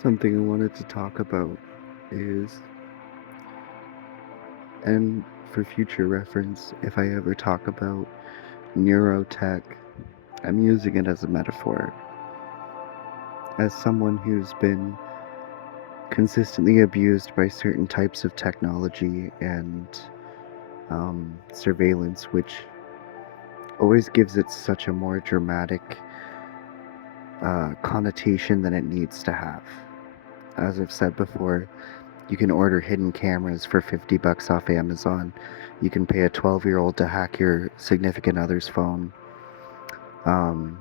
Something I wanted to talk about is, and for future reference, if I ever talk about neurotech, I'm using it as a metaphor. As someone who's been consistently abused by certain types of technology and surveillance, which always gives it such a more dramatic connotation than it needs to have. As I've said before, you can order hidden cameras for $50 off Amazon. You can pay a 12-year-old to hack your significant other's phone. Um,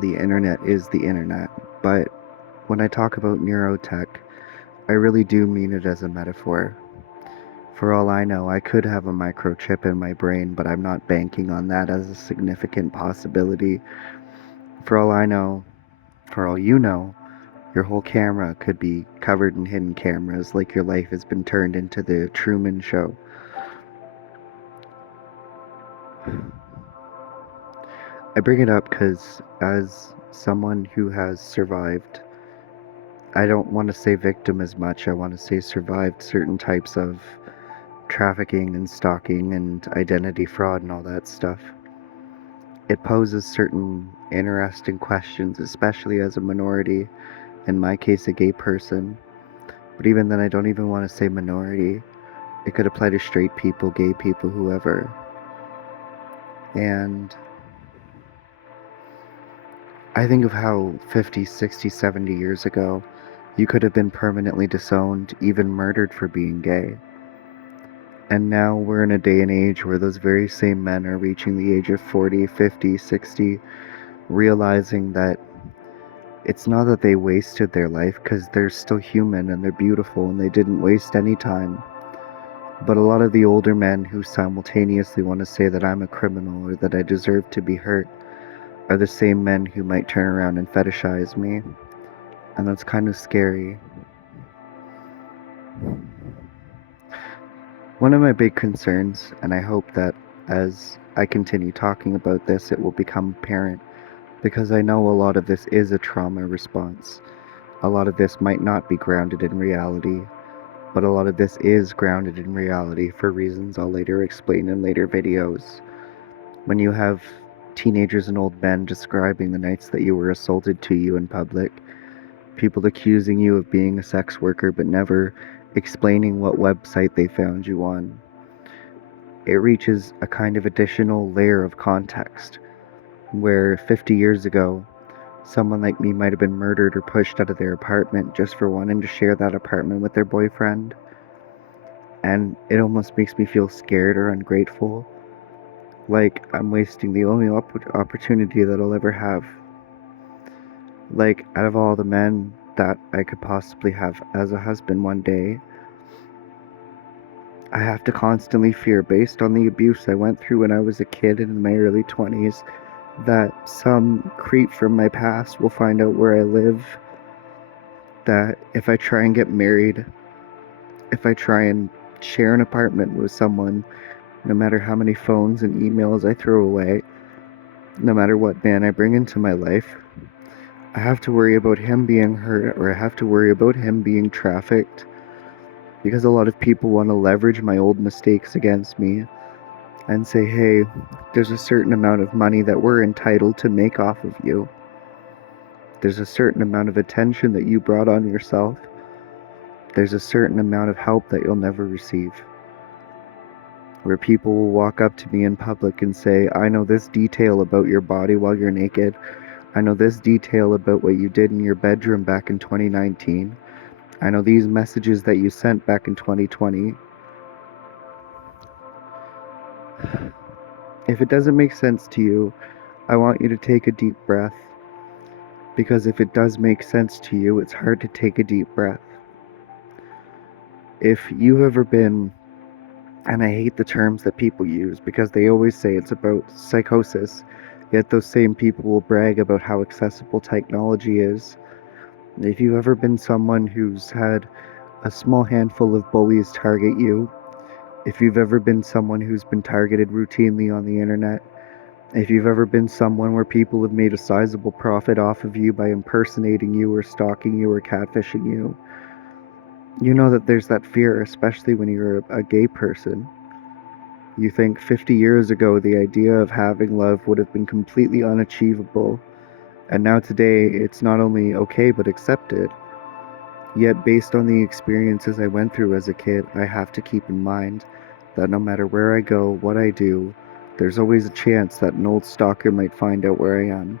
the internet is the internet. But when I talk about neurotech, I really do mean it as a metaphor. For all I know, I could have a microchip in my brain, but I'm not banking on that as a significant possibility. For all I know, for all you know, your whole camera could be covered in hidden cameras, like your life has been turned into the Truman Show. I bring it up because, as someone who has survived, I don't want to say victim as much, I want to say survived certain types of trafficking and stalking and identity fraud and all that stuff. It poses certain interesting questions, especially as a minority, in my case, a gay person. But even then, I don't even want to say minority. It could apply to straight people, gay people, whoever. And I think of how 50, 60, 70 years ago, you could have been permanently disowned, even murdered for being gay. And now we're in a day and age where those very same men are reaching the age of 40, 50, 60, realizing that it's not that they wasted their life, because they're still human and they're beautiful and they didn't waste any time. But a lot of the older men who simultaneously want to say that I'm a criminal or that I deserve to be hurt are the same men who might turn around and fetishize me. And that's kind of scary. One of my big concerns, and I hope that as I continue talking about this, it will become apparent, because I know a lot of this is a trauma response. A lot of this might not be grounded in reality, but a lot of this is grounded in reality for reasons I'll later explain in later videos. When you have teenagers and old men describing the nights that you were assaulted to you in public, people accusing you of being a sex worker but never explaining what website they found you on, it reaches a kind of additional layer of context where 50 years ago, someone like me might have been murdered or pushed out of their apartment just for wanting to share that apartment with their boyfriend. And it almost makes me feel scared or ungrateful, like I'm wasting the only opportunity that I'll ever have. Like, out of all the men that I could possibly have as a husband one day, I have to constantly fear, based on the abuse I went through when I was a kid and in my early 20s, that some creep from my past will find out where I live, that if I try and get married, if I try and share an apartment with someone, no matter how many phones and emails I throw away, no matter what man I bring into my life, I have to worry about him being hurt, or I have to worry about him being trafficked, because a lot of people want to leverage my old mistakes against me and say, hey, there's a certain amount of money that we're entitled to make off of you. There's a certain amount of attention that you brought on yourself. There's a certain amount of help that you'll never receive. Where people will walk up to me in public and say, I know this detail about your body while you're naked. I know this detail about what you did in your bedroom back in 2019. I know these messages that you sent back in 2020. If it doesn't make sense to you, I want you to take a deep breath. Because if it does make sense to you, it's hard to take a deep breath. If you've ever been, and I hate the terms that people use because they always say it's about psychosis, yet those same people will brag about how accessible technology is. If you've ever been someone who's had a small handful of bullies target you, if you've ever been someone who's been targeted routinely on the internet, If you've ever been someone where people have made a sizable profit off of you by impersonating you or stalking you or catfishing you, you know that there's that fear, especially when you're a gay person. You think 50 years ago the idea of having love would have been completely unachievable, and now today it's not only okay but accepted. Yet, based on the experiences I went through as a kid, I have to keep in mind that no matter where I go, what I do, there's always a chance that an old stalker might find out where I am.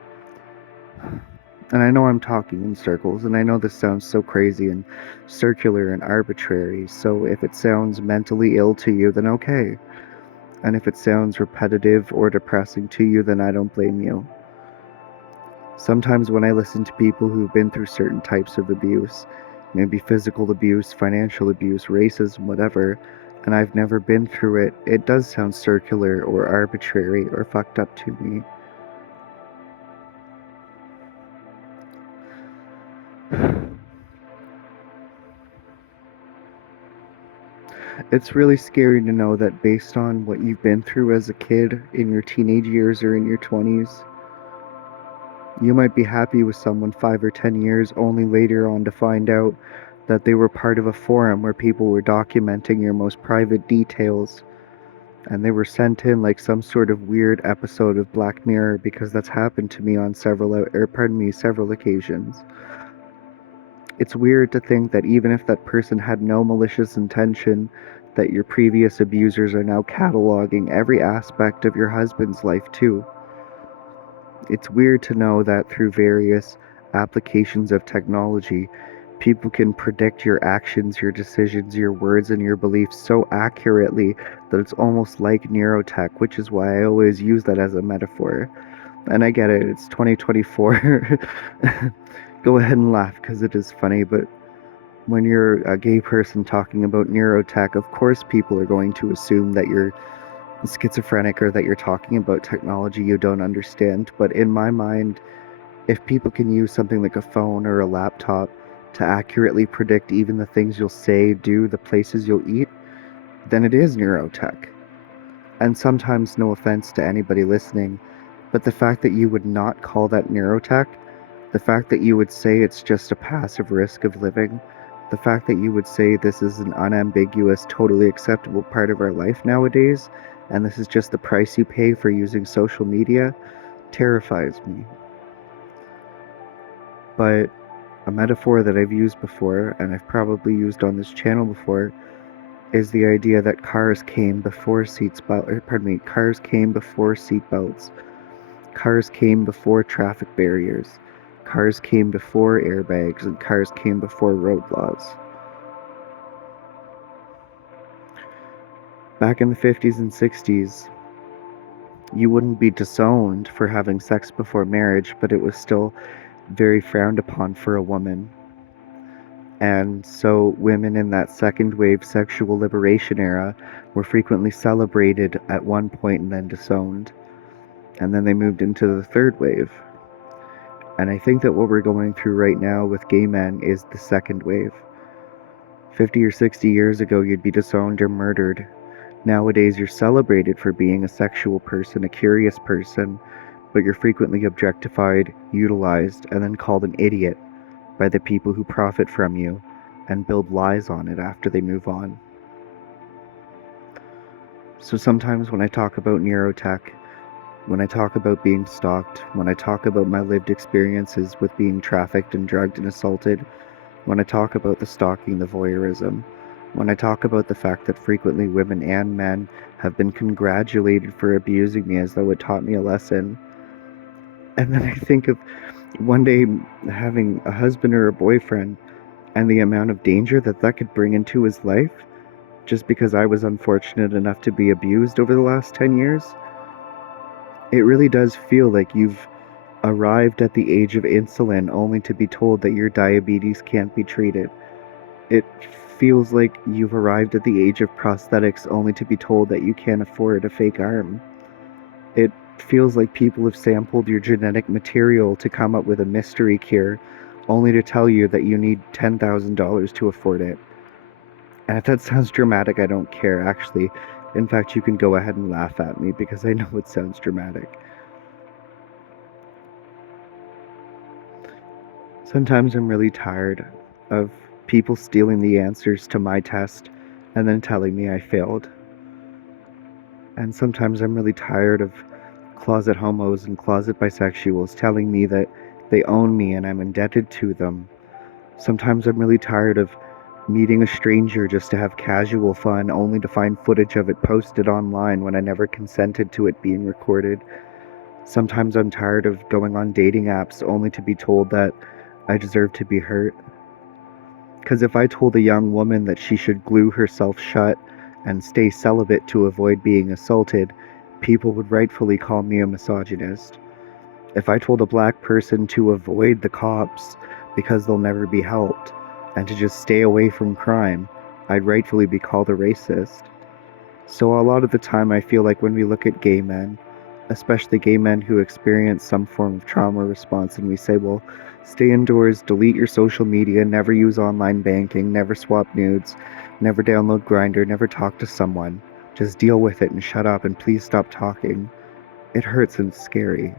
And I know I'm talking in circles, and I know this sounds so crazy and circular and arbitrary, so if it sounds mentally ill to you, then okay. And if it sounds repetitive or depressing to you, then I don't blame you. Sometimes when I listen to people who've been through certain types of abuse, maybe physical abuse, financial abuse, racism, whatever, and I've never been through it, it does sound circular or arbitrary or fucked up to me. It's really scary to know that based on what you've been through as a kid, in your teenage years or in your 20s, you might be happy with someone 5 or 10 years, only later on to find out that they were part of a forum where people were documenting your most private details, and they were sent in like some sort of weird episode of Black Mirror, because that's happened to me on several occasions. It's weird to think that even if that person had no malicious intention, that your previous abusers are now cataloging every aspect of your husband's life too. It's weird to know that through various applications of technology, people can predict your actions, your decisions, your words, and your beliefs so accurately that it's almost like neurotech, which is why I always use that as a metaphor. And I get it, it's 2024. Go ahead and laugh because it is funny, but when you're a gay person talking about neurotech, of course people are going to assume that you're schizophrenic or that you're talking about technology you don't understand. But in my mind, if people can use something like a phone or a laptop to accurately predict even the things you'll say, do, the places you'll eat, then it is neurotech. And sometimes, no offense to anybody listening, but the fact that you would not call that neurotech, the fact that you would say it's just a passive risk of living, the fact that you would say this is an unambiguous, totally acceptable part of our life nowadays, and this is just the price you pay for using social media, terrifies me. But a metaphor that I've used before, and I've probably used on this channel before, is the idea that cars came before cars came before seatbelts. Cars came before traffic barriers. Cars came before airbags, and cars came before road laws. Back in the 50s and 60s, you wouldn't be disowned for having sex before marriage, but it was still very frowned upon for a woman. And so women in that second wave sexual liberation era were frequently celebrated at one point and then disowned. And then they moved into the third wave. And I think that what we're going through right now with gay men is the second wave. 50 or 60 years ago, you'd be disowned or murdered. Nowadays, you're celebrated for being a sexual person, a curious person, but you're frequently objectified, utilized, and then called an idiot by the people who profit from you and build lies on it after they move on. So sometimes when I talk about neurotech, when I talk about being stalked, when I talk about my lived experiences with being trafficked and drugged and assaulted, when I talk about the stalking, the voyeurism, when I talk about the fact that frequently women and men have been congratulated for abusing me as though it taught me a lesson, and then I think of one day having a husband or a boyfriend and the amount of danger that that could bring into his life just because I was unfortunate enough to be abused over the last 10 years, it really does feel like you've arrived at the age of insulin only to be told that your diabetes can't be treated. It feels like you've arrived at the age of prosthetics only to be told that you can't afford a fake arm. It feels like people have sampled your genetic material to come up with a mystery cure only to tell you that you need $10,000 to afford it. And if that sounds dramatic, I don't care, actually. In fact, you can go ahead and laugh at me because I know it sounds dramatic. Sometimes I'm really tired of people stealing the answers to my test and then telling me I failed. And sometimes I'm really tired of closet homos and closet bisexuals telling me that they own me and I'm indebted to them. Sometimes I'm really tired of meeting a stranger just to have casual fun only to find footage of it posted online when I never consented to it being recorded. Sometimes I'm tired of going on dating apps only to be told that I deserve to be hurt. Because if I told a young woman that she should glue herself shut and stay celibate to avoid being assaulted, people would rightfully call me a misogynist. If I told a black person to avoid the cops because they'll never be helped and to just stay away from crime, I'd rightfully be called a racist. So a lot of the time I feel like when we look at gay men, especially gay men who experience some form of trauma response, and we say, well, stay indoors, delete your social media, never use online banking, never swap nudes, never download Grindr, never talk to someone, just deal with it and shut up and please stop talking. It hurts and it's scary.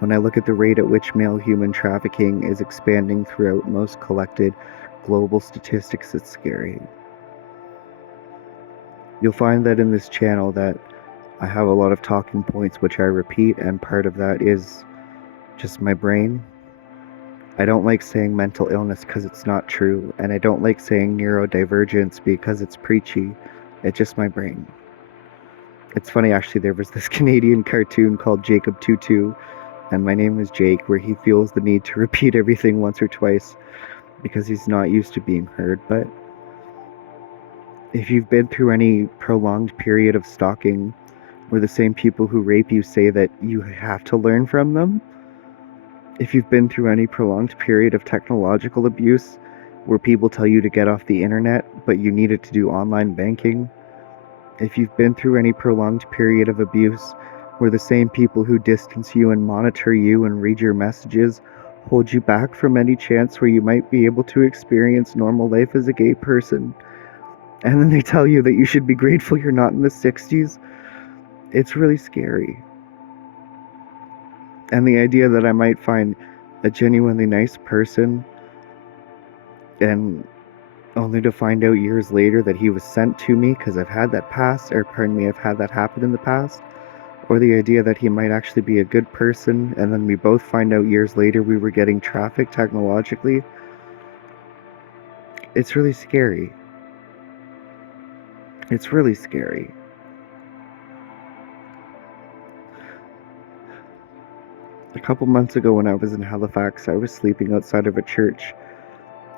When I look at the rate at which male human trafficking is expanding throughout most collected global statistics, it's scary. You'll find that in this channel that I have a lot of talking points which I repeat, and part of that is just my brain. I don't like saying mental illness because it's not true, and I don't like saying neurodivergence because it's preachy. It's just my brain. It's funny, actually, there was this Canadian cartoon called Jacob Tutu, and my name is Jake, where he feels the need to repeat everything once or twice because he's not used to being heard. But if you've been through any prolonged period of stalking where the same people who rape you say that you have to learn from them, if you've been through any prolonged period of technological abuse where people tell you to get off the internet but you need it to do online banking, if you've been through any prolonged period of abuse where the same people who distance you and monitor you and read your messages hold you back from any chance where you might be able to experience normal life as a gay person, and then they tell you that you should be grateful you're not in the 60s, it's really scary. And the idea that I might find a genuinely nice person and only to find out years later that he was sent to me because I've had that I've had that happen in the past, or the idea that he might actually be a good person and then we both find out years later we were getting trafficked technologically, it's really scary. It's really scary. A couple months ago when I was in Halifax, I was sleeping outside of a church.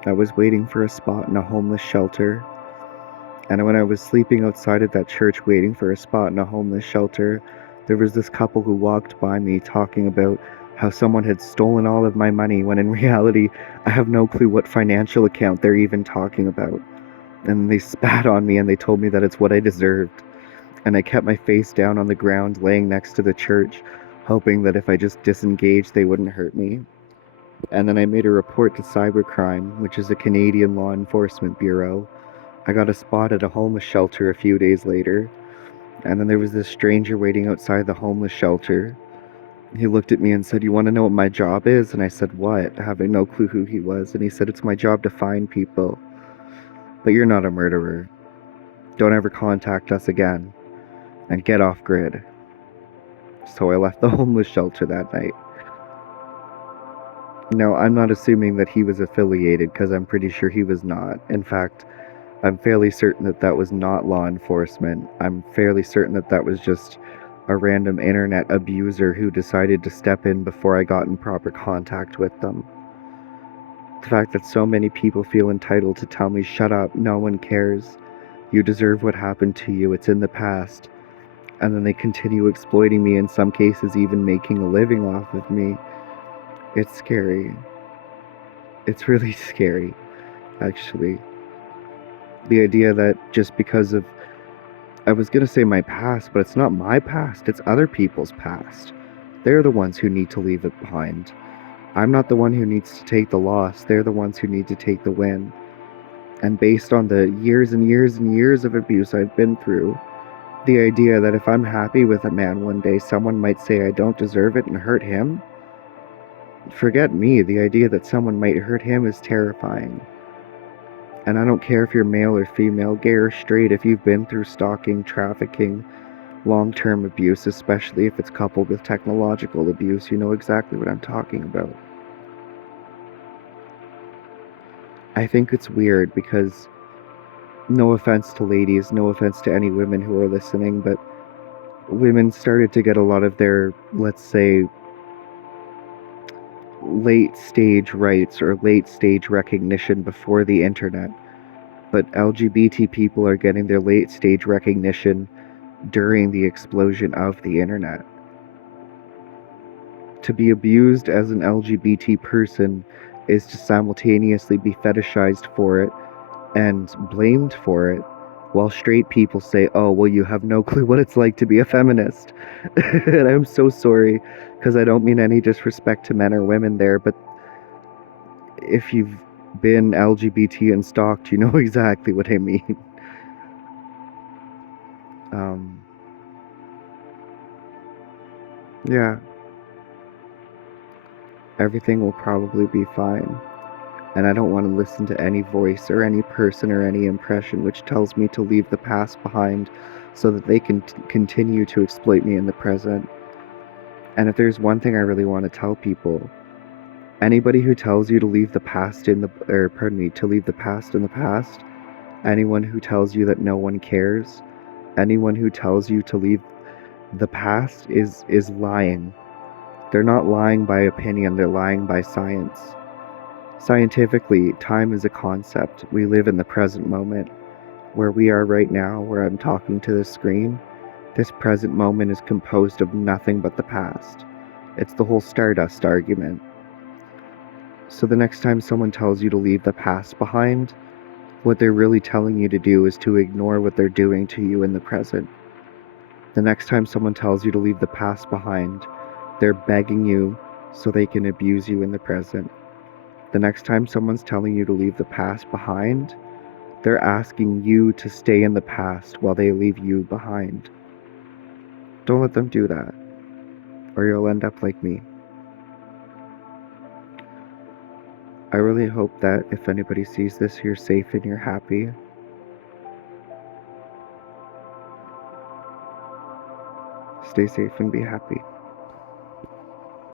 I was waiting for a spot in a homeless shelter. And when I was sleeping outside of that church waiting for a spot in a homeless shelter, there was this couple who walked by me talking about how someone had stolen all of my money when in reality I have no clue what financial account they're even talking about. And they spat on me and they told me that it's what I deserved. And I kept my face down on the ground laying next to the church, hoping that if I just disengaged they wouldn't hurt me. And then I made a report to cybercrime, which is a Canadian law enforcement bureau. I got a spot at a homeless shelter a few days later, and then there was this stranger waiting outside the homeless shelter. He looked at me and said, "You want to know what my job is?" And I said, "What?" having no clue who he was. And he said, "It's my job to find people. But you're not a murderer. Don't ever contact us again. And get off grid." So I left the homeless shelter that night. No, I'm not assuming that he was affiliated, because I'm pretty sure he was not. In fact, I'm fairly certain that that was not law enforcement. I'm fairly certain that that was just a random internet abuser who decided to step in before I got in proper contact with them. The fact that so many people feel entitled to tell me, "Shut up, no one cares. You deserve what happened to you, it's in the past." And then they continue exploiting me, in some cases even making a living off of me. It's scary. It's really scary, actually. The idea that just because of, I was gonna say my past, but it's not my past, it's other people's past. They're the ones who need to leave it behind. I'm not the one who needs to take the loss, they're the ones who need to take the win. And based on the years and years and years of abuse I've been through, the idea that if I'm happy with a man one day, someone might say I don't deserve it and hurt him, Forget me, the idea that someone might hurt him is terrifying. And I don't care if you're male or female, gay or straight, if you've been through stalking, trafficking, long-term abuse, especially if it's coupled with technological abuse, you know exactly what I'm talking about. I think it's weird because, no offense to ladies, no offense to any women who are listening, but women started to get a lot of their, let's say, late stage rights or late stage recognition before the internet. But LGBT people are getting their late stage recognition during the explosion of the internet. To be abused as an LGBT person is to simultaneously be fetishized for it and blamed for it, while straight people say, oh, well, you have no clue what it's like to be a feminist. And I'm so sorry, because I don't mean any disrespect to men or women there, but if you've been LGBT and stalked, you know exactly what I mean. Um, yeah, everything will probably be fine. And I don't want to listen to any voice or any person or any impression which tells me to leave the past behind so that they can continue to exploit me in the present. And if there's one thing I really want to tell people, anybody who tells you to leave the past in the, or pardon me, to leave the past in the past, anyone who tells you that no one cares, anyone who tells you to leave the past is lying. They're not lying by opinion, they're lying by science. Scientifically, time is a concept. We live in the present moment. Where we are right now, where I'm talking to this screen, this present moment is composed of nothing but the past. It's the whole Stardust argument. So the next time someone tells you to leave the past behind, what they're really telling you to do is to ignore what they're doing to you in the present. The next time someone tells you to leave the past behind, they're begging you so they can abuse you in the present. The next time someone's telling you to leave the past behind, they're asking you to stay in the past while they leave you behind. Don't let them do that, or you'll end up like me. I really hope that if anybody sees this, you're safe and you're happy. Stay safe and be happy.